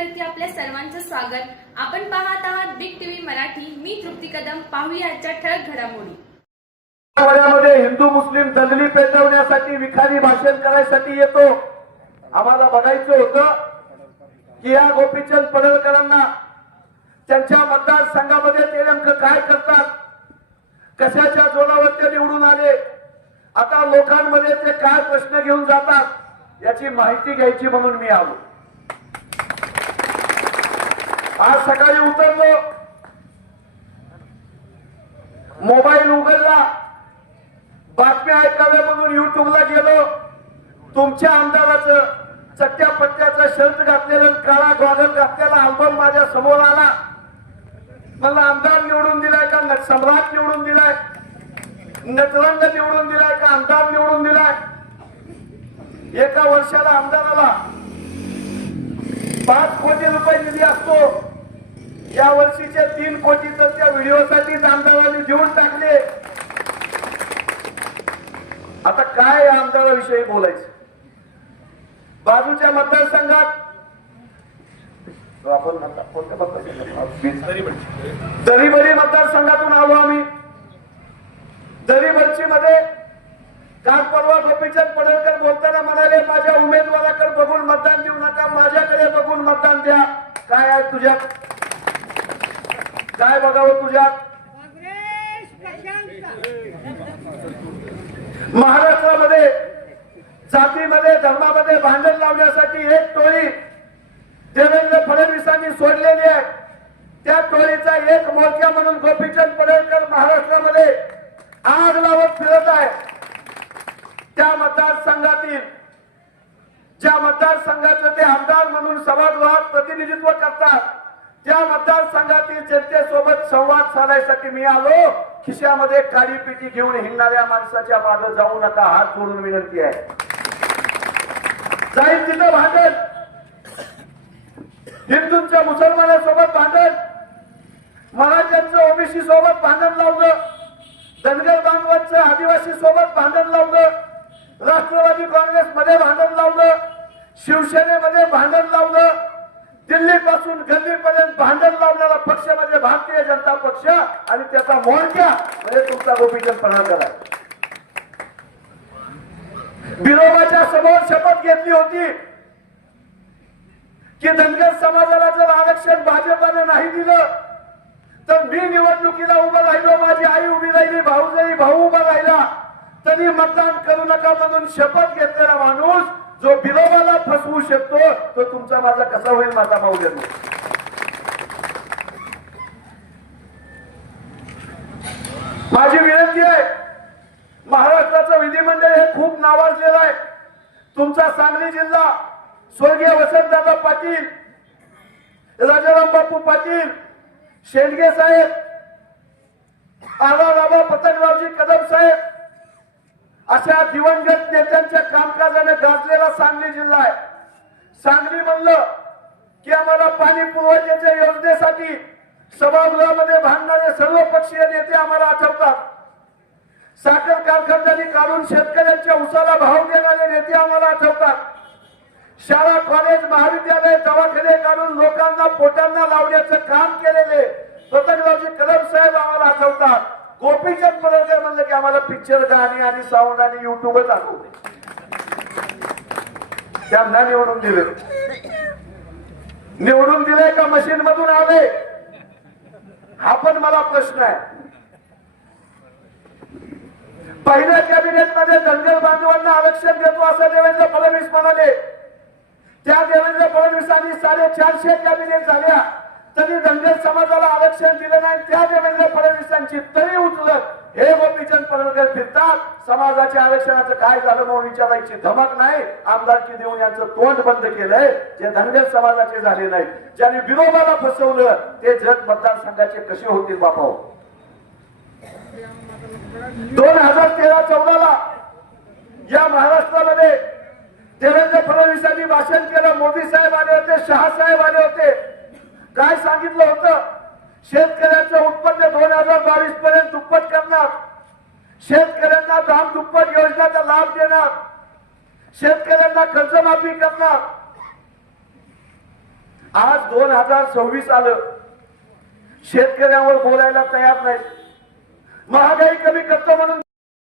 चॅनलवरती आपल्या सर्वांचं स्वागत. आपण पाहत आहात बिग टीव्ही मराठी. मी तृप्ती कदम. पाहूया आजच्या ठळक घडामोडी. वड्यामध्ये हिंदू मुस्लिम दंगली पेटवण्यासाठी विखारी भाषण करायसाठी येतो. आम्हाला बघायचं होतं की या गोपीचंद पडळकरांना त्यांच्या मतदारसंघामध्ये ते नेमकं काय करतात, कशाच्या जोरावर ते निवडून आले, आता लोकांमध्ये ते काय प्रश्न घेऊन जातात याची माहिती घ्यायची म्हणून मी आलो. आज सकाळी उतरलो, मोबाईल उघडला, बातम्या ऐकाव्या म्हणून युट्यूबला गेलो. तुमच्या आमदाराचं चट्ट्या पट्ट्याचा शर्ट घातलेलं काळा गॉगल घातलेला अल्बम माझ्या समोर आला. मला आमदार निवडून दिलाय का सम्राट निवडून दिलाय, नटरंग निवडून दिलाय का आमदार निवडून दिलाय. एका वर्षाला आमदाराला 5 कोटी रुपये निधी असतो. या वर्षीचे 3 कोटी तर त्या व्हिडिओसाठीच आमदारांनी देऊन टाकले. आता काय आमदाराविषयी बोलायचं. बाजूच्या मतदारसंघात आपण कोणत्या मतदारसंघात, दरीबडी मतदारसंघातून आलो आम्ही. दरीबडची मध्ये काल परवा गोपीचंद पडळकर बोलताना म्हणाले, माझ्या उमेदवाराकडे बघून मतदान देऊ नका, माझ्याकडे बघून मतदान द्या. काय आहे तुझ्यात, काय बघावं तुझ्यात. महाराष्ट्रामध्ये जातीमध्ये धर्मामध्ये भांडण लावण्यासाठी एक टोळी देवेंद्र फडणवीसांनी सोडलेली आहे. त्या टोळीचा एक मोर्चा म्हणून गोपीचंद पडळकर महाराष्ट्रामध्ये आग लावत फिरत आहे. त्या मतदारसंघातील ज्या मतदारसंघाचं ते आमदार म्हणून सभागृहात प्रतिनिधित्व करतात, त्या मतदारसंघातील जनतेसोबत संवाद साधायसाठी मी आलो. खिशामध्ये काळी पिटी घेऊन हिंडणाऱ्या माणसाच्या मागे जाऊ नका, हात जोडून विनंती आहे. जाईल तिथं भांडण, हिंदूंच्या मुसलमानासोबत भांडण, मराठ्यांचं ओबीसी सोबत भांडण लावलं, धनगर बांधवांचं आदिवासी सोबत भांडण लावलं, राष्ट्रवादी काँग्रेसमध्ये भांडण लावलं, शिवसेनेमध्ये भांडण लावलं, दिल्ली पासून गल्लीपर्यंत भांडण लावणारा पक्ष म्हणजे भारतीय जनता पक्ष आणि त्याचा मोर्चा म्हणजे तुमचा गोपीचंद पडळकर आहे. विरोबाच्या समोर शपथ घेतली होती की धनगर समाजाला जर आरक्षण भाजपाने नाही दिलं तर मी निवडणुकीला उभं राहिलो, माझी आई उभी राहिली, भाऊ उभा राहिला तरी मतदान करू नका म्हणून शपथ घेतलेला माणूस जो विरोबाला फसवू शकतो तो तुमचा माझा कसा होईल माझा माऊली. माझी विनंती आहे, महाराष्ट्राचं विधिमंडळ हे खूप नावाजलेलं आहे. तुमचा सांगली जिल्हा स्वर्गीय वसंतदादा पाटील, राजाराम बापू पाटील, शेंडगे साहेब, आबाराबा पतंगरावजी कदम साहेब अशा दिवंगत नेत्यांच्या कामकाजाने गाजलेला सांगली जिल्हा आहे. सांगली म्हणलं की आम्हाला पाणी पुरवठ्याच्या योजनेसाठी सभागृहामध्ये भांडणारे सर्व पक्षीय नेते आम्हाला आठवतात. साखर कारखानदारी काढून शेतकऱ्यांच्या उसाला भाव देणारे नेते आम्हाला आठवतात. शाळा कॉलेज महाविद्यालय दवाखाने काढून लोकांना पोटांना लावण्याचं काम केलेले पतंगरावजी कदम साहेब आम्हाला आठवतात. गोपीचंद पडळकर म्हणलं की आम्हाला पिक्चर गाणी आणि साऊंड आणि युट्यूबच आठवते. त्यांना निवडून दिले, निवडून दिले का मशीन मधून आले हा पण मला प्रश्न आहे. पहिल्या कॅबिनेट मध्ये धनगर बांधवांना आरक्षण देतो असं देवेंद्र फडणवीस म्हणाले. त्या देवेंद्र फडणवीसांनी 450 कॅबिनेट झाल्या तरी धनगर समाजाला आरक्षण दिलं नाही. त्या देवेंद्र फडणवीसांची तरी उचलत हे गोपीचंद पडळकर फिरतात. समाजाच्या आरक्षणाचं काय झालं म्हणून विचारायची धमक नाही. आमदारकी देऊन यांचं तोंड बंद केलंय. जे धनगर समाजाचे झाले नाही, ज्यांनी विरोधाला फसवलं ते जग मतदारसंघाचे कसे होतील बापाओ. 2013-14 या महाराष्ट्रामध्ये देवेंद्र फडणवीसांनी भाषण केलं. मोदी साहेब आले होते, शहा साहेब आले होते. काय सांगितलं होतं, शेतकऱ्यांचं उत्पन्न 2022 पर्यंत दुप्पट करणार, शेतकऱ्यांना दाम दुप्पट योजनेचा लाभ देणार, शेतकऱ्यांना कर्जमाफी करणार. आज 2026 आलं, शेतकऱ्यांवर बोलायला तयार नाही. महागाई कमी करतो म्हणून